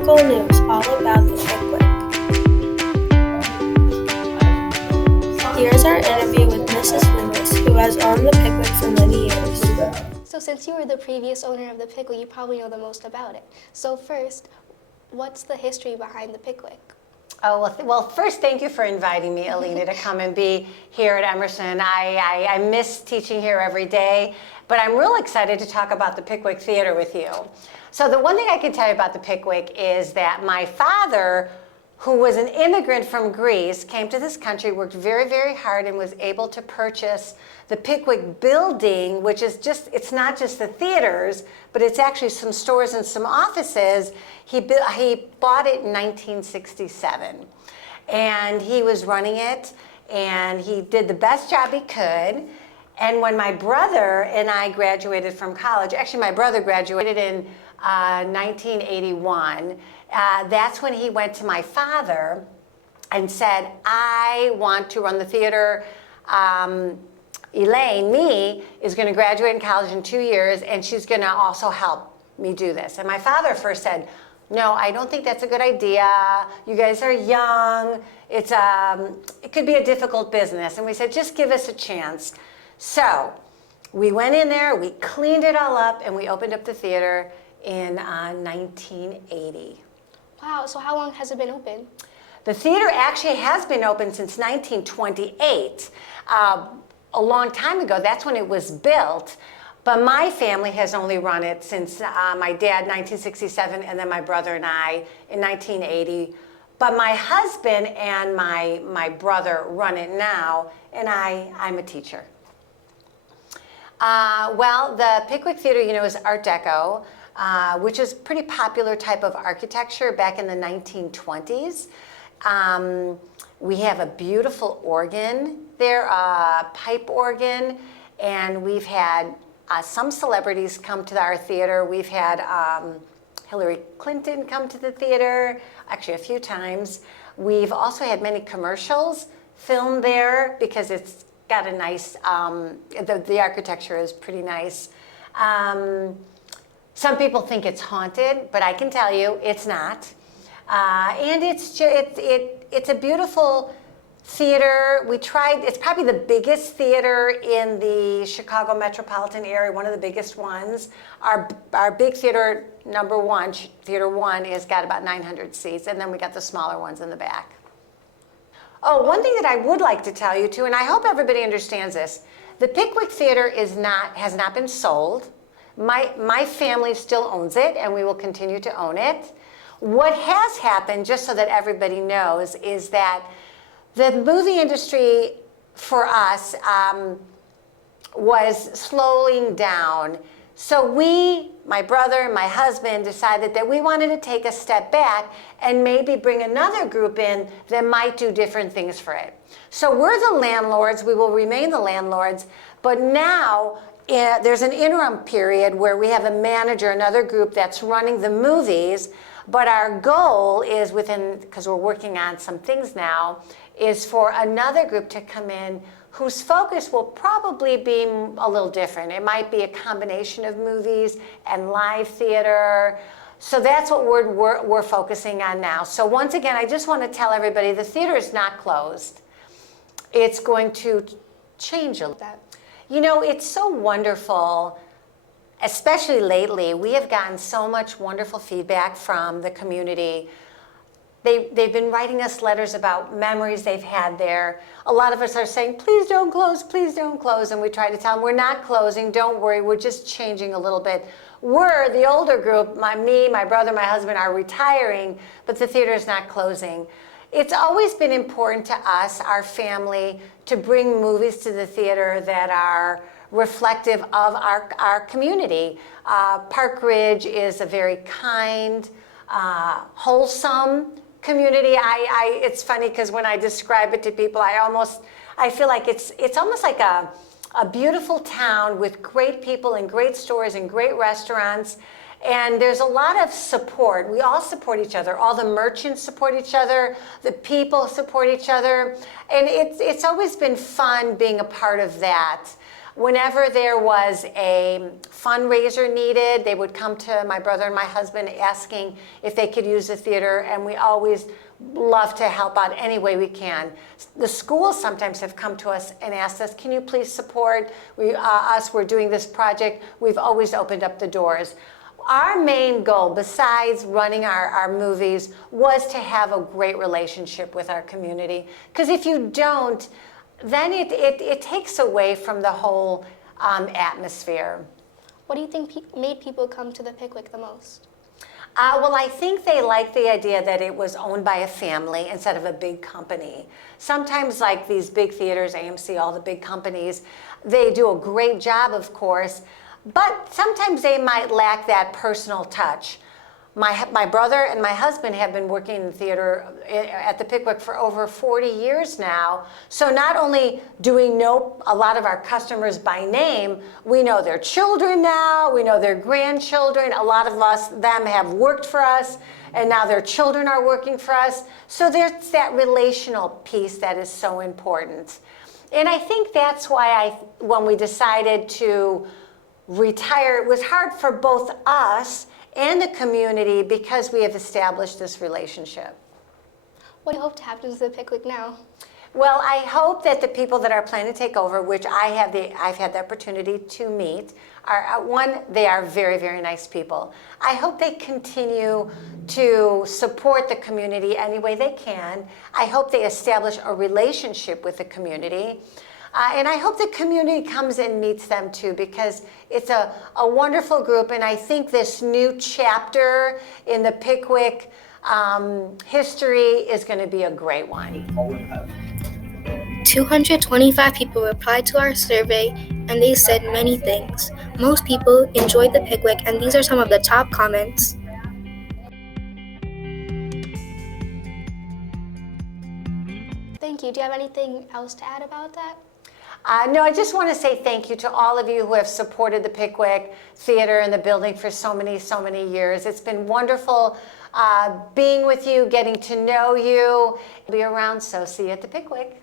local news all about the Pickwick. Here's our interview with Mrs. Lewis, who has owned the Pickwick for many years. So since you were the previous owner of the Pickwick, you probably know the most about it. So first, what's the history behind the Pickwick? Oh, well, first, thank you for inviting me, Alina, to come and be here at Emerson. I miss teaching here every day, but I'm real excited to talk about the Pickwick Theater with you. So the one thing I can tell you about the Pickwick is that my father, who was an immigrant from Greece, came to this country, worked very, very hard, and was able to purchase the Pickwick building, which is it's not just the theaters, but it's actually some stores and some offices. He bought it in 1967, and he was running it, and he did the best job he could. And when my brother and I graduated from college, actually my brother graduated in 1981, that's when he went to my father and said, I want to run the theater. Elaine, is going to graduate in college in 2 years, and she's going to also help me do this. And my father first said, no, I don't think that's a good idea. You guys are young. It could be a difficult business. And we said, just give us a chance. So we went in there, we cleaned it all up, and we opened up the theater in 1980. Wow, so how long has it been open? The theater actually has been open since 1928. A long time ago, that's when it was built. But my family has only run it since my dad, 1967, and then my brother and I in 1980. But my husband and my brother run it now, and I'm a teacher. Well, the Pickwick Theater, is Art Deco, which is pretty popular type of architecture back in the 1920s. We have a beautiful organ there, a pipe organ, and we've had some celebrities come to our theater. We've had Hillary Clinton come to the theater, actually a few times. We've also had many commercials filmed there because it's got a nice, the architecture is pretty nice. Some people think it's haunted, but I can tell you it's not. And it's a beautiful theater. It's probably the biggest theater in the Chicago metropolitan area, one of the biggest ones. Our big theater, number one, Theater 1, has got about 900 seats, and then we got the smaller ones in the back. Oh, one thing that I would like to tell you too, and I hope everybody understands this, the Pickwick Theater has not been sold. My family still owns it, and we will continue to own it. What has happened, just so that everybody knows, is that the movie industry for us was slowing down. So my brother and my husband, decided that we wanted to take a step back and maybe bring another group in that might do different things for it. So we're the landlords, we will remain the landlords, but now there's an interim period where we have a manager, another group that's running the movies, but our goal is because we're working on some things now, is for another group to come in whose focus will probably be a little different. It might be a combination of movies and live theater. So that's what we're focusing on now. So once again, I just want to tell everybody the theater is not closed. It's going to change a little bit. It's so wonderful, especially lately. We have gotten so much wonderful feedback from the community. They've been writing us letters about memories they've had there. A lot of us are saying, please don't close, please don't close. And we try to tell them, we're not closing, don't worry, we're just changing a little bit. We're, the older group, my brother, my husband, are retiring, but the theater is not closing. It's always been important to us, our family, to bring movies to the theater that are reflective of our community. Park Ridge is a very kind, wholesome community. It's funny because when I describe it to people, I feel like it's almost like a beautiful town with great people and great stores and great restaurants. And there's a lot of support. We all support each other. All the merchants support each other. The people support each other. And it's always been fun being a part of that. Whenever there was a fundraiser needed, they would come to my brother and my husband asking if they could use the theater, and we always love to help out any way we can. The schools sometimes have come to us and asked us, can you please support us? We're doing this project. We've always opened up the doors. Our main goal, besides running our movies, was to have a great relationship with our community. Because if you don't, then it takes away from the whole atmosphere. What do you think made people come to the Pickwick the most? Well, I think they like the idea that it was owned by a family instead of a big company. Sometimes, like these big theaters, AMC, all the big companies, they do a great job, of course, but sometimes they might lack that personal touch. My brother and my husband have been working in theater at the Pickwick for over 40 years now. So not only do we know a lot of our customers by name, we know their children now, we know their grandchildren. A lot of them have worked for us, and now their children are working for us. So there's that relational piece that is so important. And I think that's why when we decided to retire, it was hard for both us and the community because we have established this relationship. What do you hope to happen to the Pickwick now? Well, I hope that the people that are planning to take over, which I've had the opportunity to meet, they are very, very nice people. I hope they continue to support the community any way they can. I hope they establish a relationship with the community. And I hope the community comes and meets them too, because it's a wonderful group, and I think this new chapter in the Pickwick history is going to be a great one. 225 people replied to our survey, and they said many things. Most people enjoyed the Pickwick, and these are some of the top comments. Thank you. Do you have anything else to add about that? No, I just want to say thank you to all of you who have supported the Pickwick Theater and the building for so many years. It's been wonderful being with you, getting to know you. Be around, so see you at the Pickwick.